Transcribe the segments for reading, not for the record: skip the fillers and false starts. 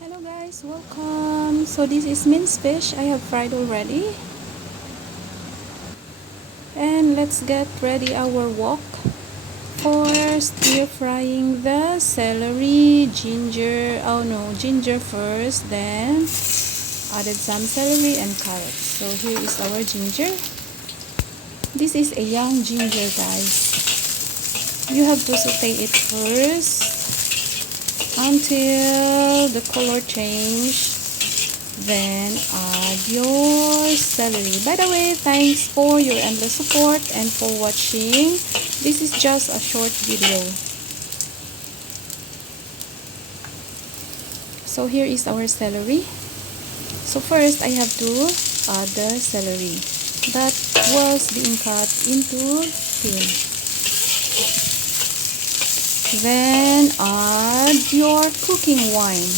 Hello guys, welcome. So this is minced fish. I have fried already. And let's get ready our wok. First, we're frying the celery, ginger. Oh no, ginger first, then added some celery and carrots. So here is our ginger. This is a young ginger, guys. You have to saute it first until the color change, then add your celery. By the way, thanks for your endless support and for watching. This is just a short video. So here is our celery. So first I have to add the celery that was being cut into thin. Then add your cooking wine.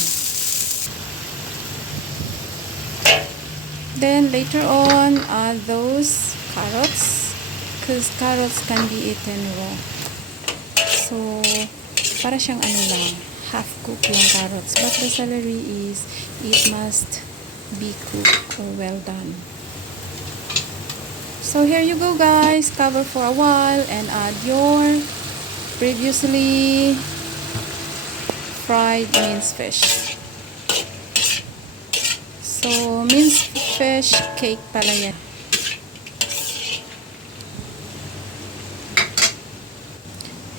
Then later on, add those carrots because carrots can be eaten raw. So, para siyang ano lang, half cooked yung carrots. But the celery is, it must be cooked or well done. So here you go guys, cover for a while and add your previously fried minced fish. So, minced fish cake pala yan.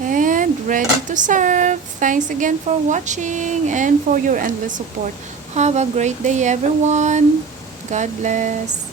And ready to serve. Thanks again for watching and for your endless support. Have a great day everyone. God bless.